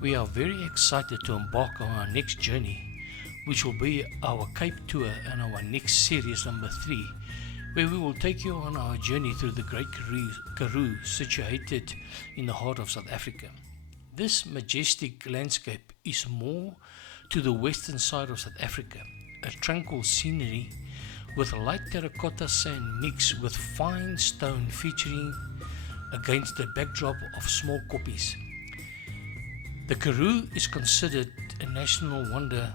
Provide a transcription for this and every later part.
We are very excited to embark on our next journey, which will be our Cape tour and our next series number 3, where we will take you on our journey through the Great Karoo situated in the heart of South Africa. This majestic landscape is more to the western side of South Africa, a tranquil scenery with light terracotta sand mixed with fine stone featuring against the backdrop of small koppies. The Karoo is considered a national wonder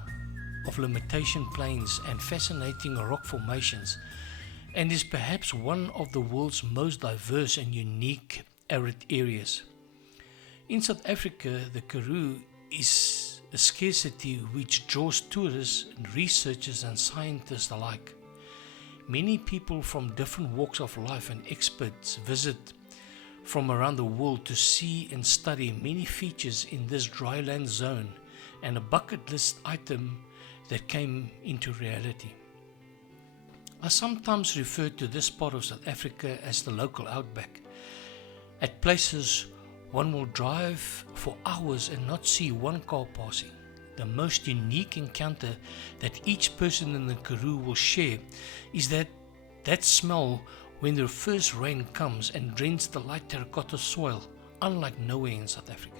of limitation plains and fascinating rock formations, and is perhaps one of the world's most diverse and unique arid areas. In South Africa, the Karoo is a scarcity which draws tourists, researchers and scientists alike. Many people from different walks of life and experts visit from around the world to see and study many features in this dryland zone, and a bucket list item that came into reality. I sometimes refer to this part of South Africa as the local outback. At places one will drive for hours and not see one car passing. The most unique encounter that each person in the Karoo will share is that smell when the first rain comes and drenches the light terracotta soil, unlike nowhere in South Africa.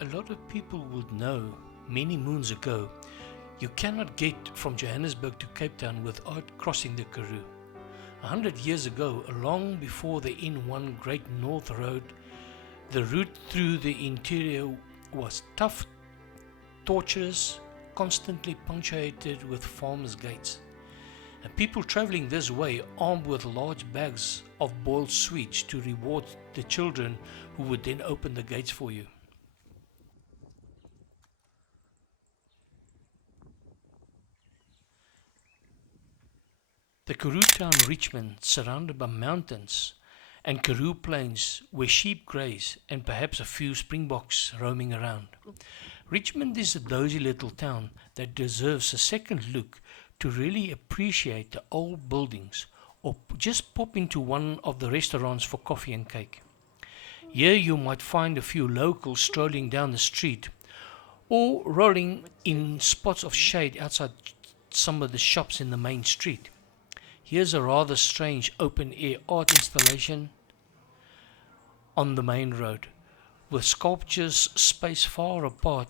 A lot of people would know many moons ago you cannot get from Johannesburg to Cape Town without crossing the Karoo. 100 years ago, long before the N1 Great North Road, the route through the interior was tough, tortuous, constantly punctuated with farmers' gates. And people travelling this way armed with large bags of boiled sweets to reward the children who would then open the gates for you. The Karoo town Richmond, surrounded by mountains and Karoo plains where sheep graze and perhaps a few springboks roaming around. Richmond is a dozy little town that deserves a second look to really appreciate the old buildings, or just pop into one of the restaurants for coffee and cake. Here you might find a few locals strolling down the street or rolling in spots of shade outside some of the shops in the main street. Here's a rather strange open-air art installation on the main road, with sculptures spaced far apart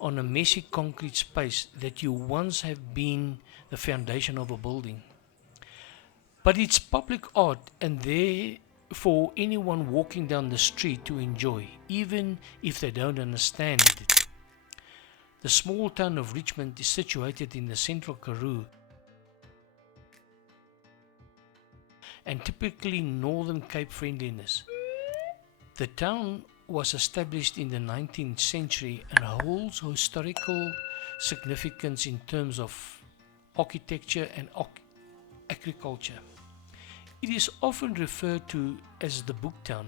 on a messy concrete space that you once have been the foundation of a building. But it's public art and there for anyone walking down the street to enjoy, even if they don't understand it. The small town of Richmond is situated in the central Karoo and typically Northern Cape friendliness. The town was established in the 19th century and holds historical significance in terms of architecture and agriculture. It is often referred to as the book town,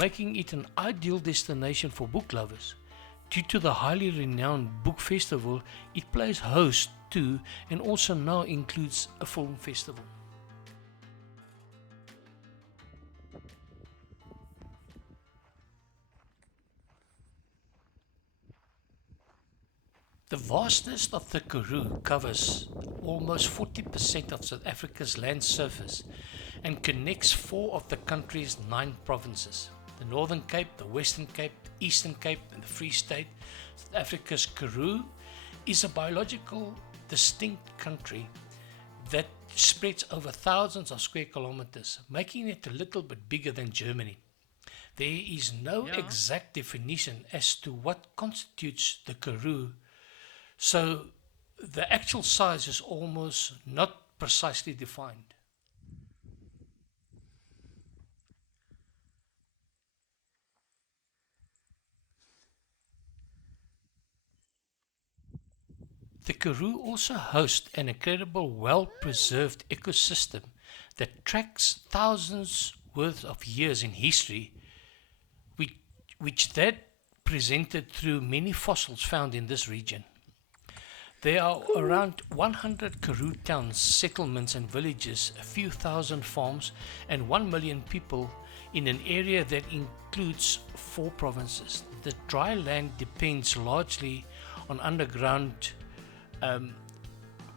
making it an ideal destination for book lovers. Due to the highly renowned book festival, it plays host to and also now includes a film festival. The vastness of the Karoo covers almost 40% of South Africa's land surface and connects 4 of the country's 9 provinces: the Northern Cape, the Western Cape, Eastern Cape and the Free State. South Africa's Karoo is a biological distinct country that spreads over thousands of square kilometers, making it a little bit bigger than Germany. There is no exact definition as to what constitutes the Karoo, so the actual size is almost not precisely defined. The Karoo also hosts an incredible well-preserved ecosystem that tracks thousands worth of years in history, which that presented through many fossils found in this region. There are around 100 Karoo towns, settlements and villages, a few thousand farms and 1 million people in an area that includes 4 provinces. The dry land depends largely on underground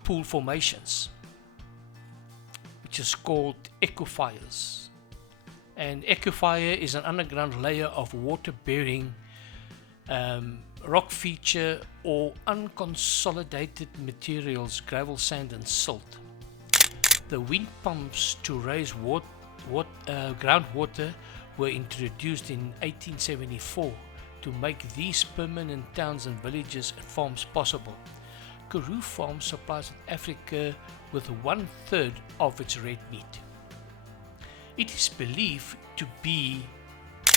pool formations, which is called aquifers. And aquifer is an underground layer of water-bearing rock feature or unconsolidated materials, gravel, sand and silt. The wind pumps to raise groundwater were introduced in 1874 to make these permanent towns and villages and farms possible. Karoo Farm supplies South Africa with 1/3 of its red meat. It is believed to be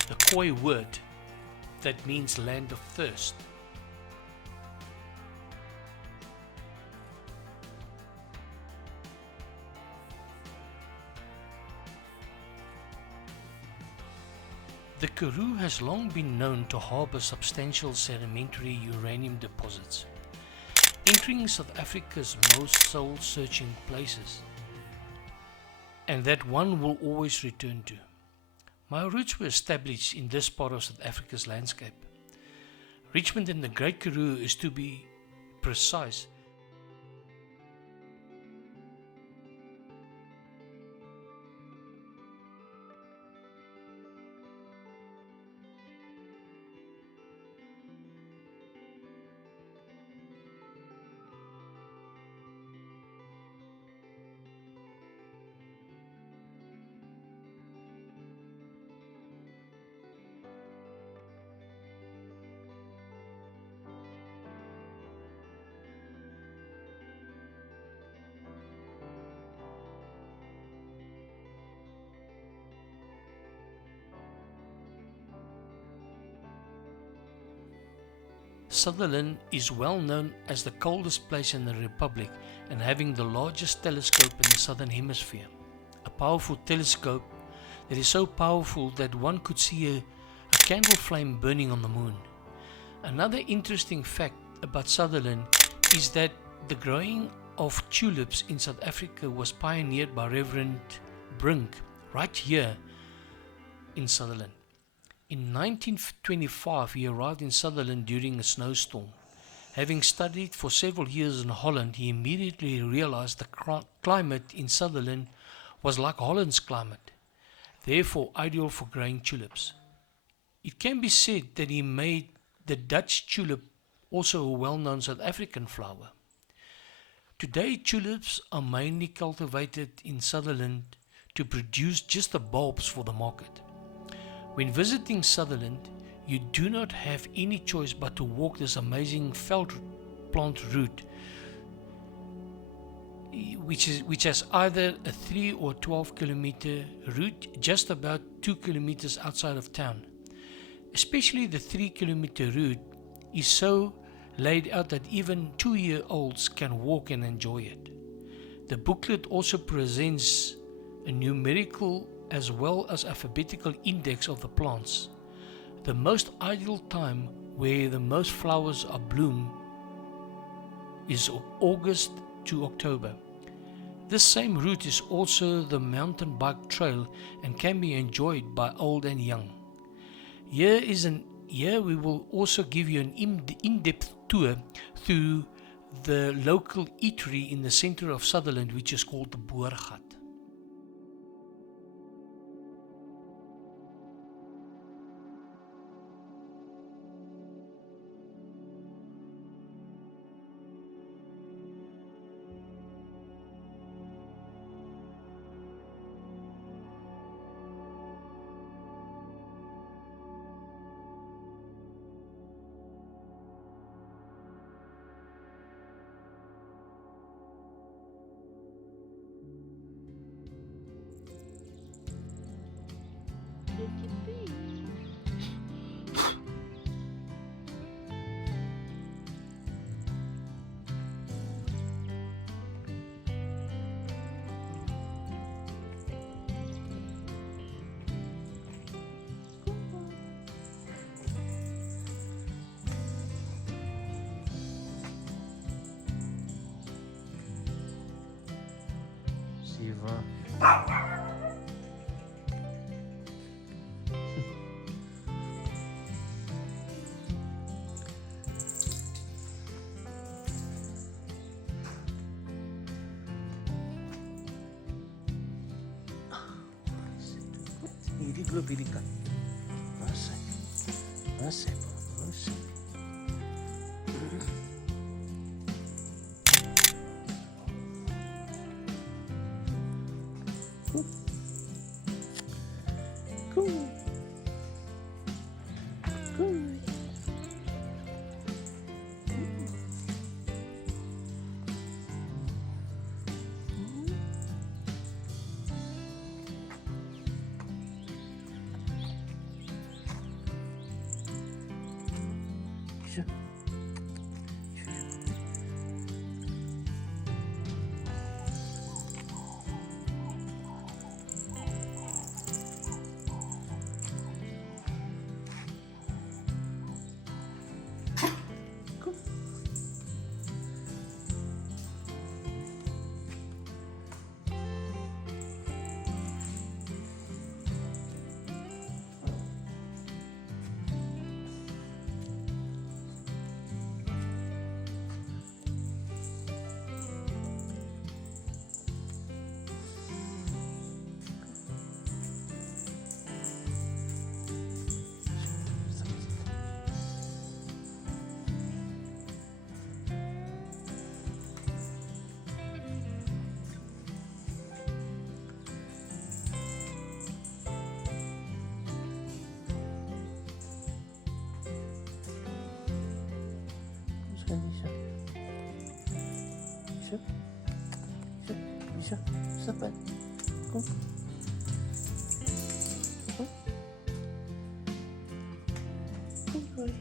the Khoi word that means land of thirst. The Karoo has long been known to harbour substantial sedimentary uranium deposits, entering South Africa's most soul-searching places, and that one will always return to. My roots were established in this part of South Africa's landscape. Richmond in the Great Karoo is, to be precise, Sutherland is well known as the coldest place in the Republic and having the largest telescope in the Southern Hemisphere. A powerful telescope that is so powerful that one could see a candle flame burning on the moon. Another interesting fact about Sutherland is that the growing of tulips in South Africa was pioneered by Reverend Brink right here in Sutherland. In 1925 he arrived in Sutherland during a snowstorm. Having studied for several years in Holland, he immediately realized the climate in Sutherland was like Holland's climate, therefore ideal for growing tulips. It can be said that he made the Dutch tulip also a well-known South African flower. Today tulips are mainly cultivated in Sutherland to produce just the bulbs for the market. When visiting Sutherland, you do not have any choice but to walk this amazing veld plant route, which has either a 3 or 12 kilometer route just about 2 kilometers outside of town. Especially the 3 kilometer route is so laid out that even 2-year-olds can walk and enjoy it. The booklet also presents a numerical as well as alphabetical index of the plants. The most ideal time where the most flowers are bloom is August to October. This same route is also the mountain bike trail and can be enjoyed by old and young. Here we will also give you an in-depth tour through the local eatery in the center of Sutherland, which is called the Boergat. Eva. Hierdie loop hierdie kant. Waar is hy? Waar is hy? Waar is hy? Kom. Kom. Kom. Zo. Zo, stap uit. Kom. Kom. Kom, hoi.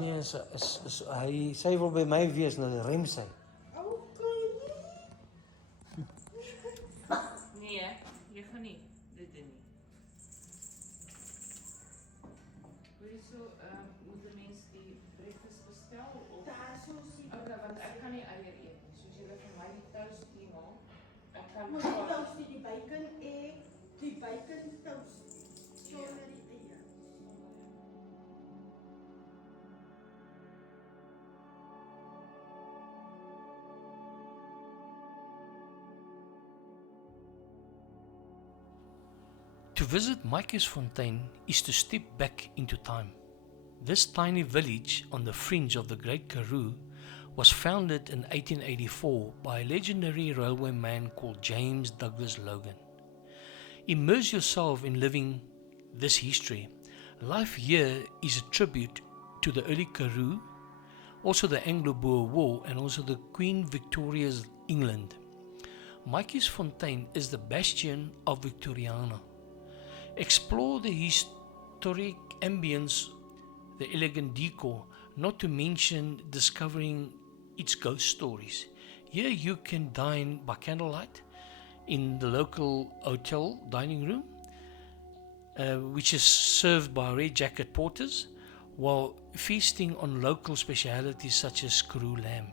Nee, sy wil by my wees, nou rem sy. Nee, jy gaan nie dit doen nie. Hoor jy so, moet 'n mens die breakfast bestel of? Daar is ons Want ek kan nie eier eet nie. Soos julle vir my die toast nie maak. Ek kan Maar die toastie, die bacon egg, die bacon toast. Sonder die eier. To visit Matjiesfontein is to step back into time. This tiny village on the fringe of the Great Karoo was founded in 1884 by a legendary railwayman called James Douglas Logan. Immerse yourself in living this history. Life here is a tribute to the early Karoo, also the Anglo-Boer War, and also the Queen Victoria's England. Matjiesfontein is the bastion of Victoriana. Explore the historic ambience, the elegant decor, not to mention discovering its ghost stories. Here you can dine by candlelight in the local hotel dining room, which is served by red jacket porters, while feasting on local specialities such as Karoo lamb.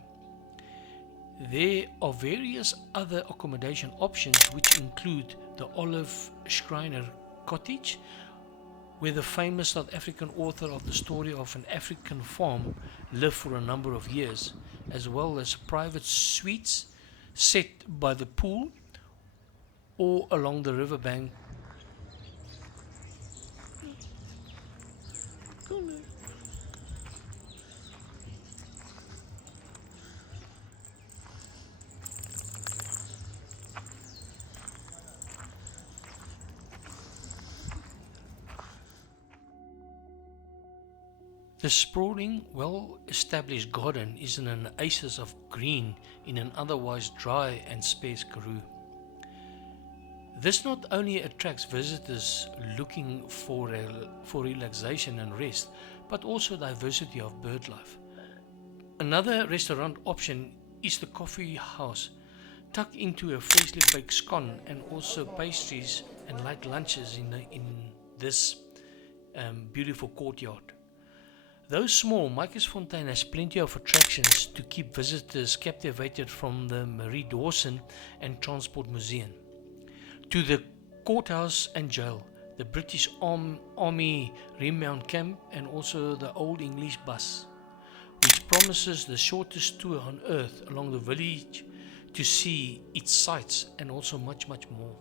There are various other accommodation options which include the Olive Schreiner Cottage, where the famous South African author of the story of an African farm lived for a number of years, as well as private suites set by the pool or along the riverbank. The sprawling, well-established garden is an oasis of green in an otherwise dry and sparse Karoo. This not only attracts visitors looking for relaxation and rest, but also diversity of bird life. Another restaurant option is the coffee house, tucked into a freshly baked scone, and also pastries and light lunches in this beautiful courtyard. Though small, Matjiesfontein has plenty of attractions to keep visitors captivated, from the Marie Dawson and Transport Museum to the courthouse and jail, the British Army Remount Camp, and also the Old English Bus, which promises the shortest tour on earth along the village to see its sights and also much more.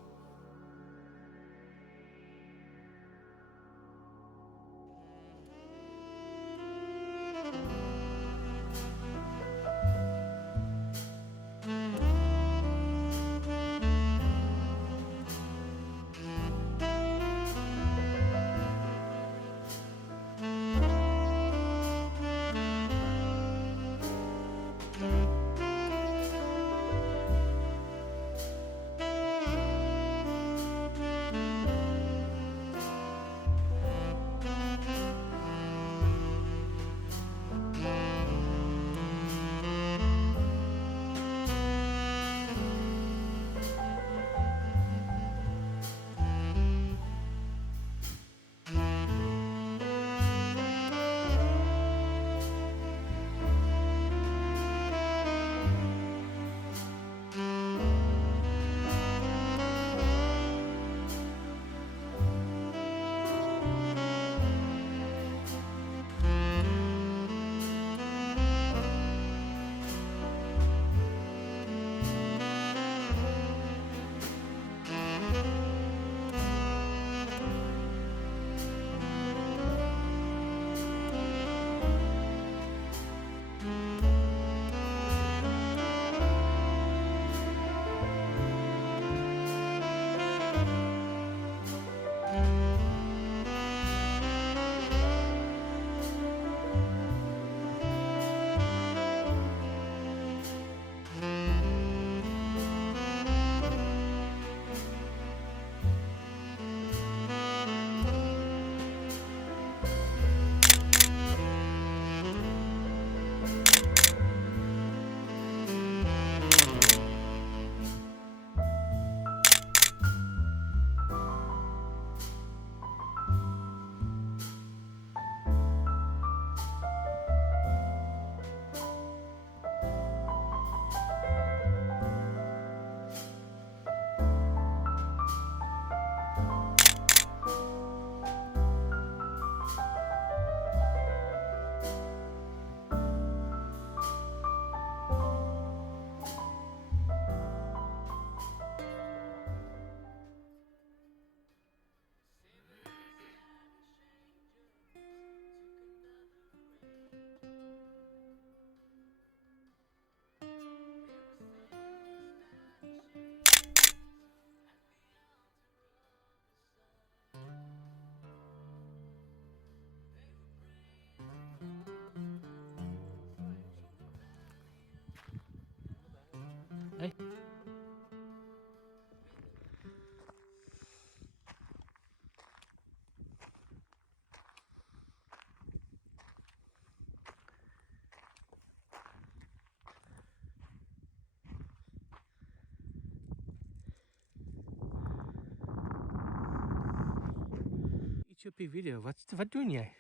je op die video? Wat doen jy?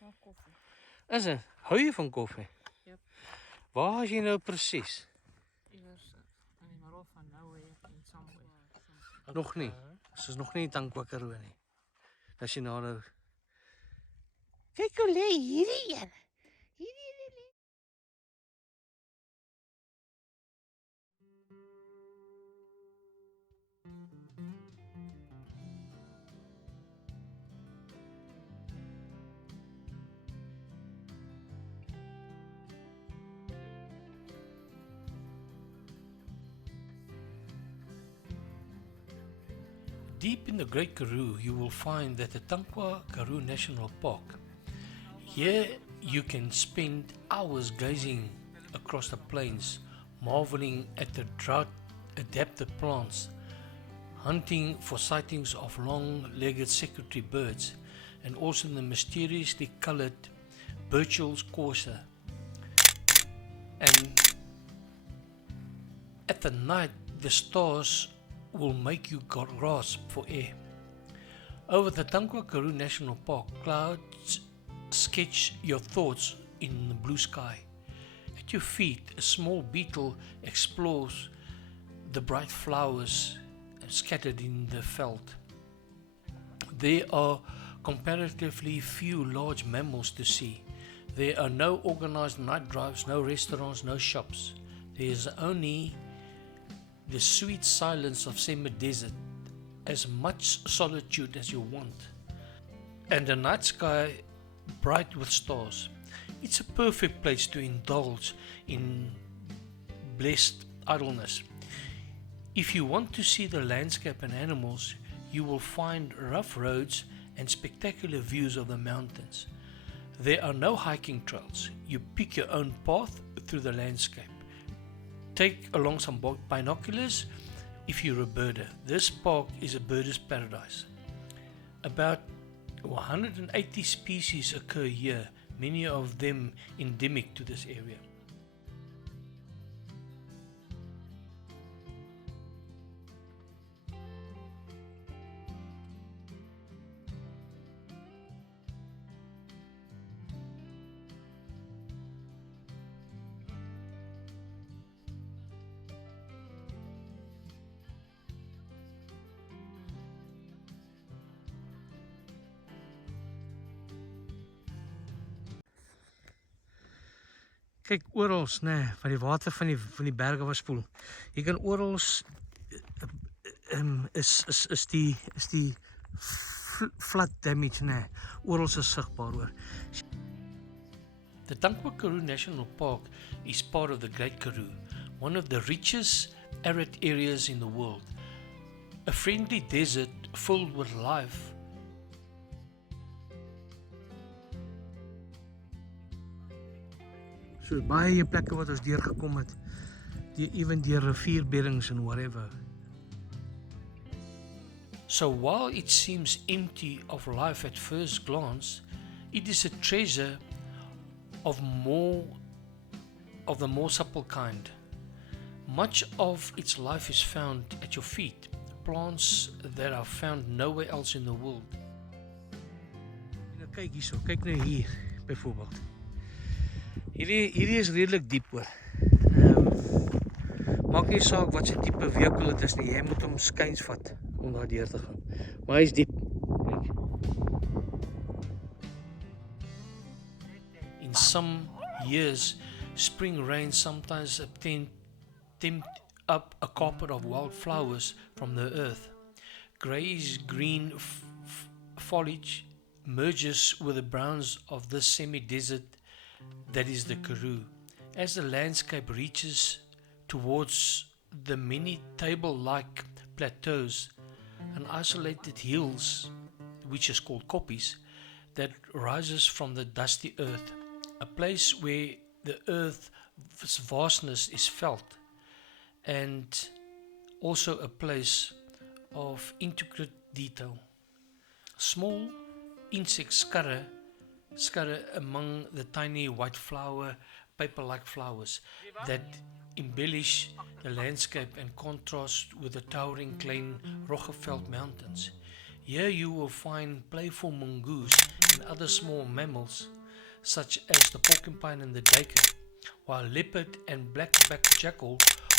Ja, koffie. Is dit? Hou jy van koffie? Yep. Waar is jy nou presies? Iewers in die middel van nowhere in somewhere. Nog nie. Dit is nog nie Tankwa Karoo nie. As jy nou kyk hoe lê hierdie een. Deep in the Great Karoo, you will find that the Tankwa Karoo National Park. Here you can spend hours gazing across the plains, marveling at the drought-adapted plants, hunting for sightings of long-legged secretary birds, and also the mysteriously colored Burchell's courser. And at the night, the stars will make you grasp for air. Over the Tankwa Karoo National Park, clouds sketch your thoughts in the blue sky. At your feet, a small beetle explores the bright flowers scattered in the veld. There are comparatively few large mammals to see. There are no organized night drives, no restaurants, no shops. There is only the sweet silence of semi-desert, as much solitude as you want, and the night sky bright with stars. It's a perfect place to indulge in blessed idleness. If you want to see the landscape and animals, you will find rough roads and spectacular views of the mountains. There are no hiking trails. You pick your own path through the landscape. Take along some binoculars if you're a birder. This park is a birder's paradise. About 180 species occur here, many of them endemic to this area. Kyk orals, nee, van die water van die berge was spoel. Jy kan orals is die flood damage, nee, orals is sigbaar hoor. The Tankwa Karoo National Park is part of the Great Karoo, one of the richest arid areas in the world. A friendly desert filled with life. So baie plekke wat ons deurgekom het, even deur rivierbeddings and whatever. So while it seems empty of life at first glance, it is a treasure of the more supple kind. Much of its life is found at your feet, plants that are found nowhere else in the world. Nou kyk hierso, kyk nou hier byvoorbeeld. Hierdie is redelik diep hoor. Maak nie saak wat se tipe vehikel dit is nie, jy moet hom skuins vat om daar deur te gaan. Maar hy is diep. Kyk. In some years, spring rain sometimes tempt up a carpet of wild flowers from the earth. Grayish-green foliage merges with the browns of this semi-desert that is the Karoo. As the landscape reaches towards the many table-like plateaus and isolated hills, which is called koppies, that rises from the dusty earth, a place where the earth's vastness is felt, and also a place of intricate detail. Small insects scurry among the tiny white paper-like flowers that embellish the landscape and contrast with the towering Klein Roggeveld mountains. Here you will find playful mongoose and other small mammals such as the porcupine and the duiker, while leopard and black-backed jackal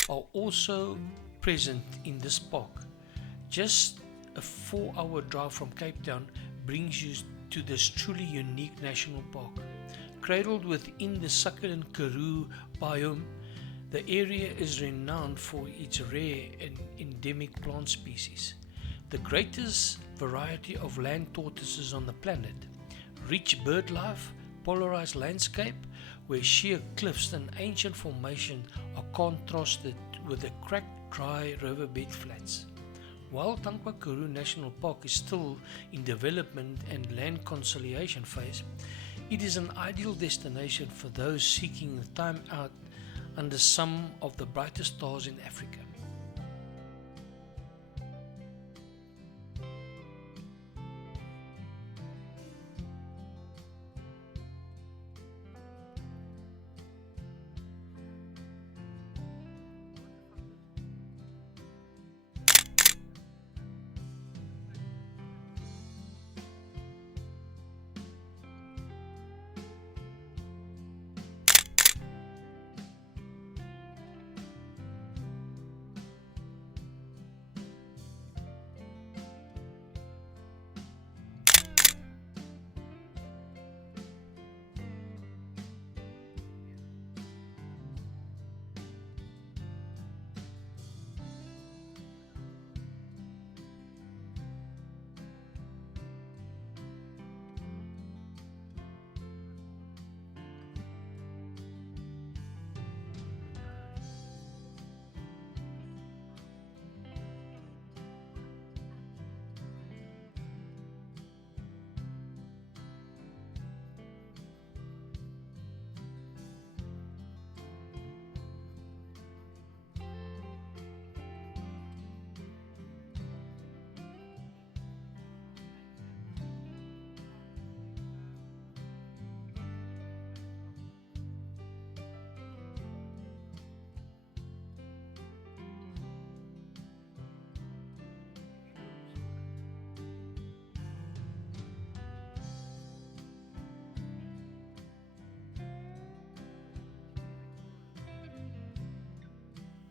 are also present in this park. Just a 4-hour drive from Cape Town brings you to this truly unique national park. Cradled within the succulent Karoo biome, the area is renowned for its rare and endemic plant species, the greatest variety of land tortoises on the planet, rich bird life, polarized landscape where sheer cliffs and ancient formation are contrasted with the cracked dry riverbed flats. While Tankwa Karoo National Park is still in development and land consolidation phase, it is an ideal destination for those seeking time out under some of the brightest stars in Africa.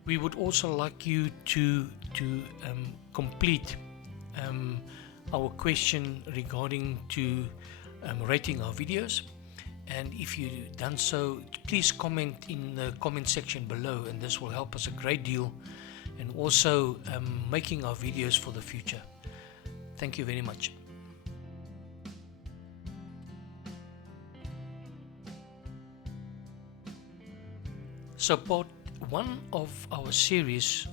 We would also like you to complete our question regarding to rating our videos, and if you've done so, please comment in the comment section below, and this will help us a great deal and also making our videos for the future. Thank you very much. So part one of our series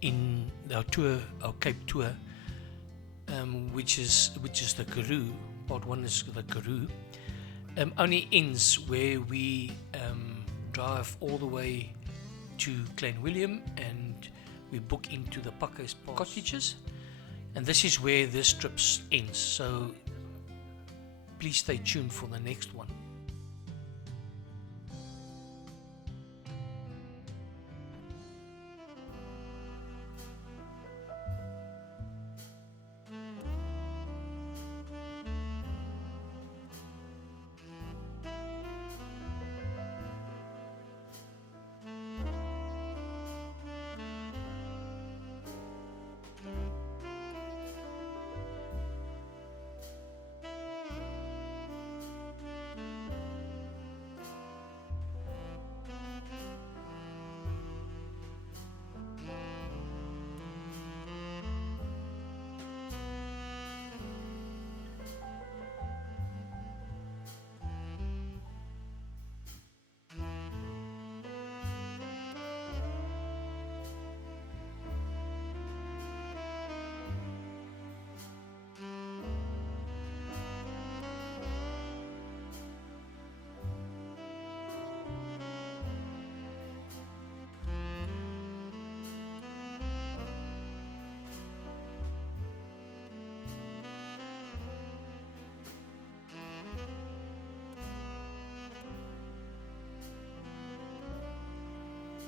in our tour, our Cape tour, which is the Karoo. Part one is the Karoo. Only ends where we drive all the way to Klein Willem and we book into the Pakke's cottages, and this is where this trip ends. So please stay tuned for the next one.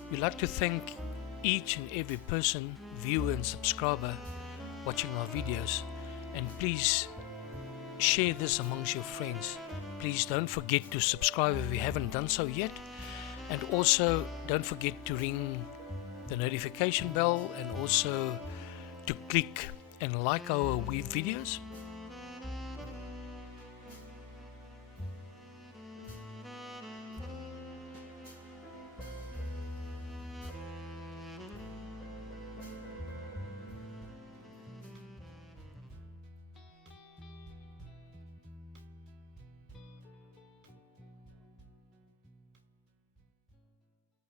We'd like to thank each and every person, viewer and subscriber watching our videos, and please share this amongst your friends. Please don't forget to subscribe if you haven't done so yet, and also don't forget to ring the notification bell and also to click and like our videos.